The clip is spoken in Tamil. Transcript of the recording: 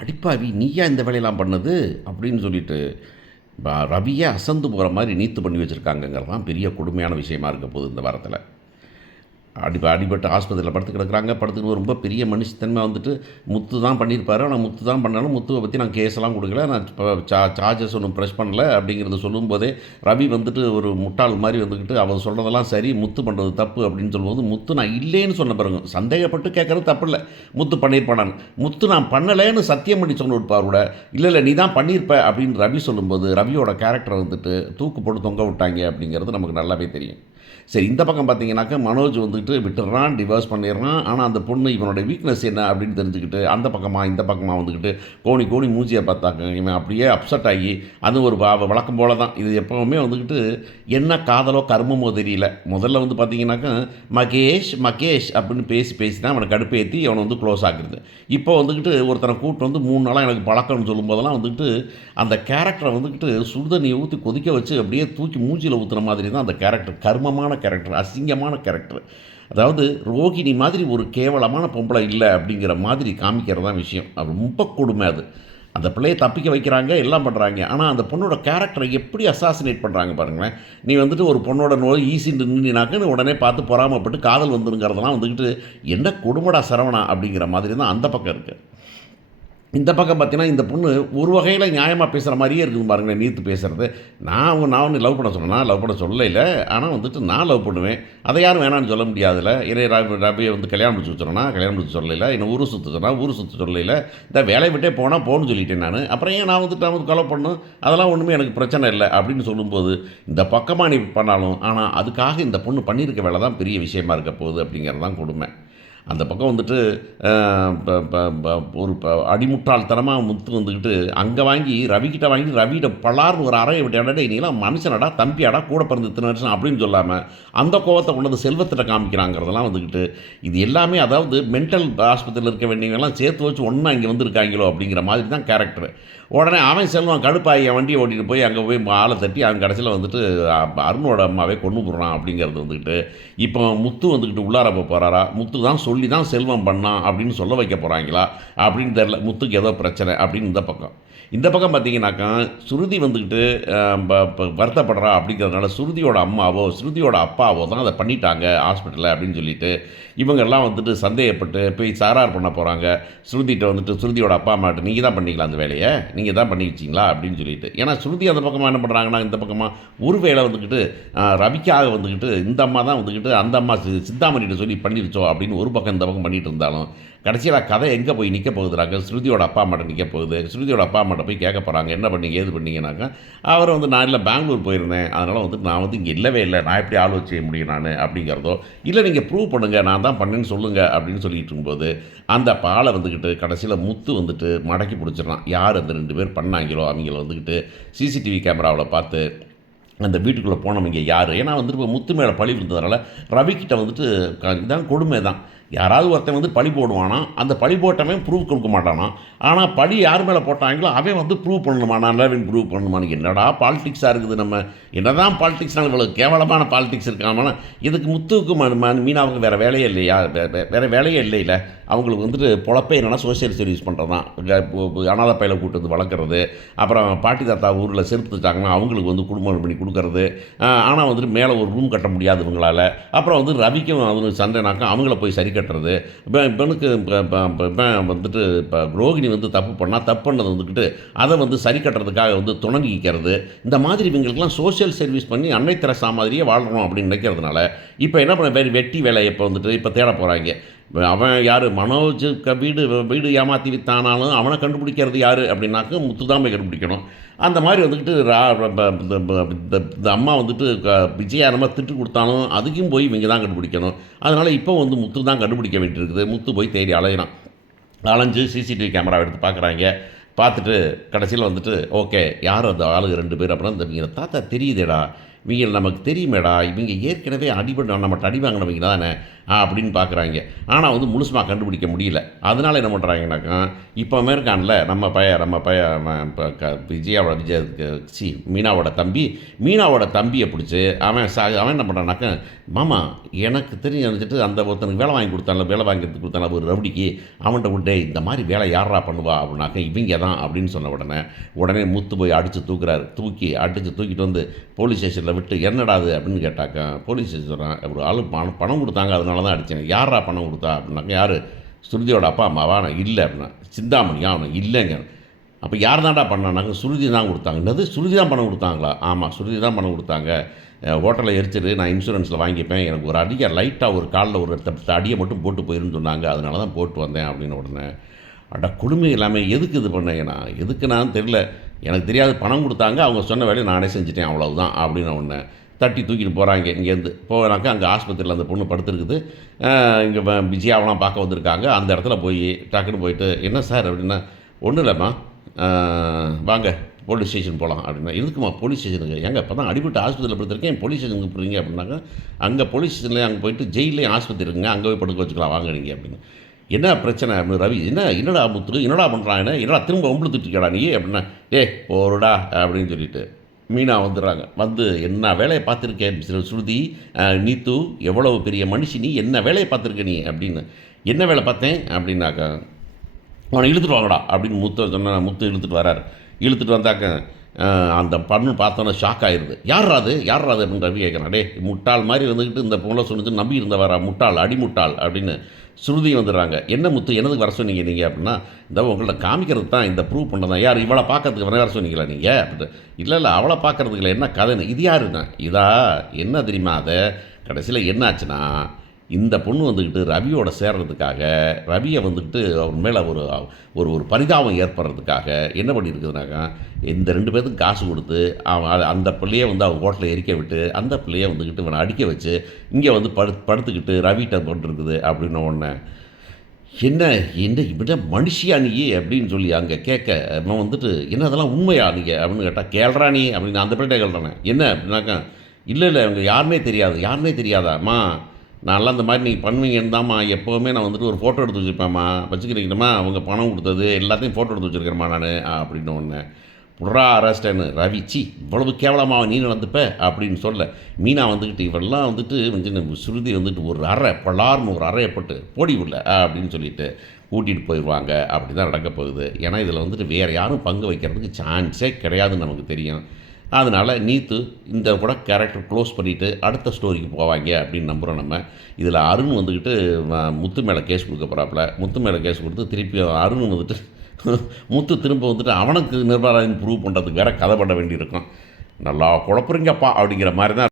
"அடிப்பாவி! நீயா இந்த வேலையெல்லாம் பண்ணது?" அப்படின்னு சொல்லிட்டு ரவியே அசந்து போகிற மாதிரி நீத்து பண்ணி வச்சுருக்காங்கங்கிறது தான் பெரிய கொடுமையான விஷயமா இருக்க போகுது இந்த வாரத்தில். அடிபட்டு ஆஸ்பத்திரியில் படுத்து கிடக்குறாங்க. படுத்துக்கிட்டு ரொம்ப பெரிய மனுஷத்தன்மை வந்துட்டு முத்து தான் பண்ணியிருப்பாரு. ஆனால் முத்து தான் பண்ணாலும் முத்துவை பற்றி நான் கேஸெல்லாம் கொடுக்கல. நான் இப்போ சார்ஜஸ் ஒன்றும் ப்ரெஸ் பண்ணல அப்படிங்கிறத சொல்லும்போதே ரவி வந்துட்டு ஒரு முட்டாள் மாதிரி வந்துக்கிட்டு அவர் சொல்கிறதெல்லாம் சரி, முத்து பண்ணுறது தப்பு அப்படின்னு சொல்லும்போது, முத்து நான் இல்லைன்னு சொன்ன பிறகு சந்தேகப்பட்டு கேட்குறது தப்பு இல்லை. முத்து பண்ணியிருப்பானான்னு. முத்து நான் பண்ணலைன்னு சத்தியம் பண்ணி சொன்னிருப்பார் கூட. இல்லை நீ தான் பண்ணியிருப்ப அப்படின்னு ரவி சொல்லும்போது, ரவியோட கேரக்டரை வந்துட்டு தூக்கு போட்டு தொங்க விட்டாங்க அப்படிங்கிறது நமக்கு நல்லாவே தெரியும். சரி, இந்த பக்கம் பார்த்தீங்கன்னாக்கா மனோஜ் வந்துட்டு விட்டுடுறான், டிவோர்ஸ் பண்ணிடுறான். ஆனால் அந்த பொண்ணு இவனோட வீக்னஸ் என்ன அப்படின்னு தெரிஞ்சுக்கிட்டு அந்த பக்கமாக இந்த பக்கமாக வந்துக்கிட்டு கோணி கோணி மூஞ்சியை பார்த்தாங்க. இவன் அப்படியே அப்செட் ஆகி அது ஒரு வழக்கம் போல தான். இது எப்போவுமே வந்துக்கிட்டு என்ன காதலோ கர்மமோ தெரியல. முதல்ல வந்து பார்த்தீங்கன்னாக்கா மகேஷ் மகேஷ் அப்படின்னு பேசி தான் அவனை கடுப்பேற்றி அவனை வந்து க்ளோஸ் ஆக்குறது. இப்போ வந்துக்கிட்டு ஒருத்தனை கூப்பிட்டு வந்து 3 நாளாக எனக்கு பழக்கம்னு சொல்லும்போதெல்லாம் வந்துக்கிட்டு அந்த கேரக்டரை வந்துக்கிட்டு சுடுதண்ணியை ஊற்றி கொதிக்க வச்சு அப்படியே தூக்கி மூஞ்சியில் ஊற்றுன மாதிரி தான் அந்த கேரக்டர். கர்மமான கேரக்டர், அசிங்கமான கேரக்டர். அதாவது ரோகிணி மாதிரி ஒரு கேவலமான பொம்பளை இல்லை அப்படிங்கிற மாதிரி காமிக்கிறது தான் விஷயம். அது ரொம்ப கொடுமை. அது அந்த பிள்ளையை தப்பிக்க வைக்கிறாங்க, எல்லாம் பண்ணுறாங்க. ஆனால் அந்த பொண்ணோட கேரக்டரை எப்படி அசாசினேட் பண்ணுறாங்க பாருங்களேன். நீ வந்துட்டு ஒரு பொண்ணோட நோய் ஈஸின்னு நின்றுனாக்க உடனே பார்த்து பொறாமப்பட்டு காதல் வந்துருங்கிறதெல்லாம் வந்துக்கிட்டு என்ன கொடுமடா சரவணா அப்படிங்கிற மாதிரி தான் அந்த பக்கம் இருக்குது. இந்த பக்கம் பார்த்தீங்கன்னா, இந்த பொண்ணு ஒரு வகையில் நியாயமாக பேசுகிற மாதிரியே இருக்குது பாருங்களேன். நீத்து பேசுகிறது. நான் ஒன்று லவ் பண்ண சொன்னேன்னா லவ் பண்ண சொல்லல. ஆனால் வந்துட்டு நான் லவ் பண்ணுவேன். அதை யாரும் வேணான்னு சொல்ல முடியாதுல்ல. இதே ரவியை வந்து கல்யாணம் முடிச்சு வச்சோன்னா கல்யாணம் முடிச்சு சொல்லல. என்ன ஊர் சுற்ற சொன்னால் ஊர் சுற்ற சொல்லல. இந்த வேலையை விட்டே போனால் போகணும்னு சொல்லிட்டேன் நான். அப்புறம் ஏன் நான் வந்து கொலை பண்ணணும், அதெல்லாம் ஒன்றுமே எனக்கு பிரச்சனை இல்லை அப்படின்னு சொல்லும்போது, இந்த பக்கமாக நீ பண்ணாலும் ஆனால் அதுக்காக இந்த பொண்ணு பண்ணியிருக்க வேலை தான் பெரிய விஷயமா இருக்க போகுது அப்படிங்கிறது தான் கொடுமை. அந்த பக்கம் வந்துட்டு ஒரு அடிமுட்டாள்தனமாக முத்து வந்துக்கிட்டு அங்கே வாங்கி ரவிக்கிட்ட வாங்கி ரவியிட பலார்னு ஒரு அறையை விட்டு நீலாம் மனுஷனடா தம்பியாடா கூட பிறந்து இத்தனை வருஷம் அப்படின்னு சொல்லாமல் அந்த கோவத்தை கொண்டு வந்து செல்வத்திட்ட காமிக்கிறாங்கிறதெல்லாம் வந்துக்கிட்டு இது எல்லாமே அதாவது மென்டல் ஆஸ்பத்திரியில் இருக்க வேண்டியவங்கெல்லாம் சேர்த்து வச்சு ஒன்றா இங்கே வந்திருக்காங்களோ அப்படிங்கிற மாதிரி தான் கேரக்டர். உடனே அவன் செல்வான் கடுப்பாகி என் வண்டியை ஓட்டிகிட்டு போய் அங்கே போய் ஆளை தட்டி அவங்க கடைசியில் வந்துட்டு அருணோட அம்மாவே கொண்டு போடுறான் அப்படிங்கிறது வந்துக்கிட்டு இப்போ முத்து வந்துக்கிட்டு உள்ளார போகிறாரா, முத்து தான் சொல்லி தான் செல்வம் பண்ணான் அப்படின்னு சொல்ல வைக்க போகிறாங்களா அப்படின்னு தெரில. முத்துக்கு ஏதோ பிரச்சனை அப்படின்னு இந்த பக்கம் பார்த்தீங்கன்னாக்கா ஸ்ருதி வந்துக்கிட்டு வருத்தப்படுறா அப்படிங்கிறதுனால ஸ்ருதியோட அம்மாவோ ஸ்ருதியோட அப்பாவோ தான் அதை பண்ணிட்டாங்க ஹாஸ்பிட்டலில் அப்படின்னு சொல்லிட்டு இவங்கெல்லாம் வந்துட்டு சந்தேகப்பட்டு போய் சாரார் பண்ண போகிறாங்க. ஸ்ருதிகிட்ட வந்துட்டு ஸ்ருதியோட அப்பா அம்மாட்ட நீங்கள் தான் பண்ணிக்கலாம் அந்த வேலையை, நீங்கள் தான் பண்ணி வச்சிங்களா அப்படின்னு சொல்லிட்டு. ஏன்னா ஸ்ருதி அந்த பக்கமாக என்ன பண்ணுறாங்கன்னா இந்த பக்கமாக ஒரு வேளை வந்துக்கிட்டு ரவிக்காக வந்துக்கிட்டு இந்த அம்மா தான் வந்துக்கிட்டு அந்த அம்மா சிந்தாமணிகிட்ட சொல்லி பண்ணிருச்சோ அப்படின்னு ஒரு பக்கம் இந்த பக்கம் பண்ணிகிட்டு இருந்தாலும் கடைசியில் கதை எங்கே போய் நிற்க போகுதுறாங்க, ஸ்ருதியோட அப்பா அம்மாட்ட நிற்க போகுது. ஸ்ருதியோட அப்பா அம்மாட்ட போய் கேட்க போகிறாங்க என்ன பண்ணீங்க ஏது பண்ணீங்கன்னாக்கா அவர் வந்து நான் இல்லை பெங்களூர் போயிருந்தேன், அதனால் வந்து நான் வந்து இங்கே இல்லவே இல்லை, நான் எப்படி ஆள் வச்சு செய்ய முடியும் நான் அப்படிங்கிறதோ, இல்லை நீங்கள் ப்ரூவ் பண்ணுங்கள் நான் தான் பண்ணேன்னு சொல்லுங்கள் அப்படின்னு சொல்லிட்டு இருக்கும்போது அந்த பாலை வந்துக்கிட்டு கடைசியில் முத்து வந்துட்டு மடக்கி பிடிச்சிடறான். யார் அந்த 2 பேர் பண்ணாங்களோ அவங்கள வந்துக்கிட்டு சிசிடிவி கேமராவில் பார்த்து அந்த வீட்டுக்குள்ளே போனவங்க யார். ஏன்னா வந்துட்டு இப்போ முத்து மேலே பழி இருந்ததுனால ரவிக்கிட்ட வந்துட்டு இதான் கொடுமை தான். யாராவது ஒருத்தன் வந்து பழி போடுவானா, அந்த பழி போட்டவன் ப்ரூவ் கொடுக்க மாட்டானா. ஆனால் பழி யார் மேலே போட்டாங்களோ அவன் வந்து ப்ரூவ் பண்ணணுமா, நல்லவன் ப்ரூவ் பண்ணணுமான்னு. என்னடா பாலிடிக்ஸாக இருக்குது. நம்ம என்ன தான் பாலிடிக்ஸ்னால் இவ்வளோ கேவலமான பாலிடிக்ஸ் இருக்காமல் இதுக்கு முத்துவுக்கு மீனாவுக்கு வேறு வேலையே இல்லையா, வேறு வேலையே இல்லைல்ல. அவங்களுக்கு வந்துட்டு பொழப்பே என்னென்னா சோஷியல் சர்வீஸ் பண்ணுறது தான். அனாதை பையில கூட்டு வந்து வளர்க்குறது, அப்புறம் பாட்டி தாத்தா ஊரில் செருப்பு தைச்சாங்கன்னா அவங்களுக்கு வந்து குடும்பம் பண்ணி கொடுக்கறது. ஆனால் வந்துட்டு மேலே ஒரு ரூம் கட்ட முடியாது இவங்களால். அப்புறம் வந்து ரவிக்கும் அவனுக்கு சண்டைனாக்கா அவங்கள போய் சரி கட்டுறது. இவனுக்கு வந்துட்டு இப்போ ரோகிணி வந்து தப்பு பண்ணால் தப்பு பண்ணது வந்துக்கிட்டு அதை வந்து சரி கட்டுறதுக்காக வந்து துணை நிற்கிறது. இந்த மாதிரி இவங்களுக்கெல்லாம் சோஷியல் சர்வீஸ் பண்ணி அன்னை தெரசா மாதிரியே வாழணும் அப்படின்னு நினைக்கிறதுனால இப்போ என்ன பண்ண பேர் வெட்டி வேலையை இப்போ வந்துட்டு இப்போ தேட போகிறாங்க. அவன் யார், மனோஜுக்கு வீடு ஏமாற்றி வித்தானாலும் அவனை கண்டுபிடிக்கிறது யார் அப்படின்னாக்க முத்து தான் போய் கண்டுபிடிக்கணும். அந்த மாதிரி வந்துக்கிட்டு இந்த அம்மா வந்துட்டு விஜயா நம்ம திட்டு கொடுத்தாலும் அதுக்கும் போய் இவங்க தான் கண்டுபிடிக்கணும். அதனால் இப்போ வந்து முத்து தான் கண்டுபிடிக்க வேண்டியிருக்குது. முத்து போய் தேடி அலையிறான். அலைஞ்சு சிசிடிவி கேமரா எடுத்து பார்க்குறாங்க. பார்த்துட்டு கடைசியில் வந்துட்டு ஓகே யார் அந்த ஆளுங்க 2 பேர் அப்புறம் இந்த தாத்தா தெரியுதேடா, இவங்க நமக்கு தெரியுமேடா, இவங்க ஏற்கனவே நம்மகிட்ட அடி வாங்கினவங்க தானே அப்படின்னு பார்க்குறாங்க. ஆனால் வந்து முழுசுமாக கண்டுபிடிக்க முடியல. அதனால் என்ன பண்ணுறாங்கனாக்கா, இப்போவுமே இருக்கான்ல நம்ம பையன் இப்போ மீனாவோட தம்பியை பிடிச்சி அவன் என்ன பண்ணுறான்னாக்கா, மாமா எனக்கு தெரிஞ்சுட்டு அந்த ஒருத்தனுக்கு வேலை வாங்கி கொடுத்தான ஒரு ரவுடிக்கு, அவன்கிட்ட விட்டு இந்த மாதிரி வேலை யாரா பண்ணுவா அப்படின்னாக்கா இவங்க தான் அப்படின்னு சொன்ன உடனே முத்து போய் தூக்கிட்டு வந்து போலீஸ் ஸ்டேஷனில் விட்டு என்னடா அது அப்படின்னு கேட்டாக்கா, போலீஸ் ஸ்டேஷன் சொல்கிறான், ஒரு ஆள் பணம் கொடுத்தாங்க அதனால தான் அடித்தேன். யாரா பணம் கொடுத்தா அப்படின்னாக்கா, யார் ஸ்ருதியோட அப்பா அம்மாவா? நான் இல்லை அப்படின்னா. சிந்தாமணியா? அவனை இல்லைங்க. அப்போ யார் தான்டா பண்ணானாங்க? சுருதி தான் கொடுத்தாங்க. என்னது, சுருதி தான் பணம் கொடுத்தாங்களா? ஆமாம், சுருதி தான் பணம் கொடுத்தாங்க. ஹோட்டலில் எரிச்சிட்டு நான் இன்சூரன்ஸில் வாங்கிப்பேன், எனக்கு ஒரு லைட்டாக ஒரு காலில் ஒரு அடியை மட்டும் போட்டு போயிருன்னு சொன்னாங்க, அதனால தான் போட்டு வந்தேன் அப்படின்னு. உடனே கொடுமை எல்லாமே எதுக்கு இது பண்ணேன், எதுக்கு நான் தெரியல, எனக்கு தெரியாது, பணம் கொடுத்தாங்க, அவங்க சொன்ன வேலையை நானே செஞ்சுட்டேன், அவ்வளவுதான் அப்படின்னு. ஒன்று தட்டி தூக்கிட்டு போகிறாங்க. இங்கேருந்து போனாக்கா அங்கே ஆஸ்பத்திரியில் அந்த பொண்ணு படுத்துருக்குது. இங்கே விஜயாவெலாம் பார்க்க வந்திருக்காங்க. அந்த இடத்துல போய் டக்குன்னு போயிட்டு, என்ன சார் அப்படின்னா, ஒன்றும் இல்லைம்மா, வாங்க போலீஸ் ஸ்டேஷன் போகலாம் அப்படின்னா. எதுக்குமா போலீஸ் ஸ்டேஷனுக்கு? எங்கே இப்போ தான் அடிபட்டு ஆஸ்பத்திரியில் படுத்துருக்கேன், போலீஸ் ஸ்டேஷனுக்கு போகிறீங்க அப்படின்னாக்கா, அங்கே போலீஸ் ஸ்டேஷன்லேயே அங்கே போயிட்டு ஜெயிலையும் ஆஸ்பத்திரி இருக்குங்க, அங்கே போய் படுக்க வச்சுக்கலாம் வாங்க நீங்கள் அப்படின்னு. என்ன பிரச்சனை அப்படின்னு. ரவி என்னடா முத்து என்னடா பண்ணுறான், என்னடா திரும்ப ஒம்பளுத்துட்டுருக்கடா நீ அப்படின்னா, போருடா அப்படின்னு சொல்லிட்டு மீனா வந்துடுறாங்க. வந்து என்ன வேலையை பார்த்துருக்கேன் ஸ்ருதி, நீத்து எவ்வளவு பெரிய மனுஷி, நீ என்ன வேலையை பார்த்துருக்க நீ அப்படின்னு. என்ன வேலை பார்த்தேன் அப்படின்னாக்கா, அவனை இழுத்துட்டு வாங்கடா அப்படின்னு முத்து இழுத்துட்டு வராரு. இழுத்துட்டு வந்தாக்க அந்த பண்ணு பார்த்தோன்னே ஷாக் ஆயிடுது. யார்ராது அப்படின்னு ரவி கேட்குறான். முட்டாள் மாதிரி வந்துக்கிட்டு இந்த பொண்ணை சொன்னது நம்பி இருந்தவரா, முட்டாள் அடிமுட்டாள் அப்படின்னு. ஸ்ருதி வந்துடுறாங்க. என்ன முத்து என்னதுக்கு வர சொன்னீங்க நீங்கள் அப்படின்னா, இந்த உங்கள்ட்ட காமிக்கிறது தான், இந்த ப்ரூவ் பண்ண தான். யார் இவளை பார்க்கறதுக்கு வர சொன்னீங்களா நீங்கள் அப்படின்ட்டு. இல்லை அவளை பார்க்கறதுக்கு இல்லை, என்ன கதைன்னு. இது யாருண்ணா? இதா என்ன தெரியுமா, அதை கடைசியில் என்ன ஆச்சுன்னா, இந்த பொண்ணு வந்துக்கிட்டு ரவியோட சேர்றதுக்காக, ரவியை வந்துக்கிட்டு அவர் மேலே ஒரு ஒரு பரிதாபம் ஏற்படுறதுக்காக என்ன பண்ணியிருக்குதுனாக்கா, இந்த 2 பேர்த்துக்கும் காசு கொடுத்து அந்த பிள்ளையை வந்து அவங்க ஹோட்டலில் எரிக்க விட்டு, அந்த பிள்ளையை வந்துக்கிட்டு இவனை அடிக்க வச்சு இங்கே வந்து படுத்துக்கிட்டு ரவிகிட்ட போட்டுருக்குது அப்படின்னு. ஒன்று என்ன இப்படி மனுஷியா நீ அப்படின்னு சொல்லி அங்கே கேட்க, அவன் வந்துட்டு என்ன அதெல்லாம் உண்மையா நீங்கள் அப்படின்னு கேட்டால், கேள்றா நீ அப்படின்னு அந்த பிள்ளைகிட்ட கேள்றானே. என்ன அப்படின்னாக்கா, இல்லை அவங்க யாருமே தெரியாதாம்மா, நான்லாம் இந்த மாதிரி நீங்கள் பண்ணுவீங்கன்னு தான்மா எப்போவுமே நான் வந்துட்டு ஒரு ஃபோட்டோ எடுத்து வச்சுருப்பேம்மா, வச்சுக்கிறீங்கம்மா, அவங்க பணம் கொடுத்தது எல்லாத்தையும் ஃபோட்டோ எடுத்து வச்சுருக்கிறேம்மா நான் அப்படின்னு. ஒன்று புட்ரா அரெஸ்டன்னு. ரவி இவ்வளவு கேவலமாக நீ நடந்துப்ப அப்படின்னு சொல்ல, மீனா வந்துக்கிட்டு இவெல்லாம் வந்துட்டு ஸ்ருதி வந்துட்டு ஒரு பலார்னு ஒரு அறையை போட்டு போடி உள்ள அப்படின்னு சொல்லிட்டு கூட்டிகிட்டு போயிடுவாங்க. அப்படி தான் நடக்க போகுது. ஏன்னா இதில் வந்துட்டு வேறு யாரும் பங்கு வைக்கிறதுக்கு சான்ஸே கிடையாதுன்னு நமக்கு தெரியும். அதனால் நீத்து இந்த கூட கேரக்டர் க்ளோஸ் பண்ணிவிட்டு அடுத்த ஸ்டோரிக்கு போவாங்க அப்படின்னு நம்புகிறோம் நம்ம. இதில் அருண் வந்துக்கிட்டு முத்து மேலே கேஸ் கொடுக்க போகிறாப்புல. முத்து மேலே கேஸ் கொடுத்து திருப்பி அருண் வந்துட்டு முத்து திரும்ப வந்துட்டு அவனுக்கு நிர்வாகம் ப்ரூவ் பண்ணுறதுக்கு வேறு கதை பண்ண வேண்டியிருக்கும். நல்லா குழப்பறீங்கப்பா அப்படிங்கிற மாதிரி தான்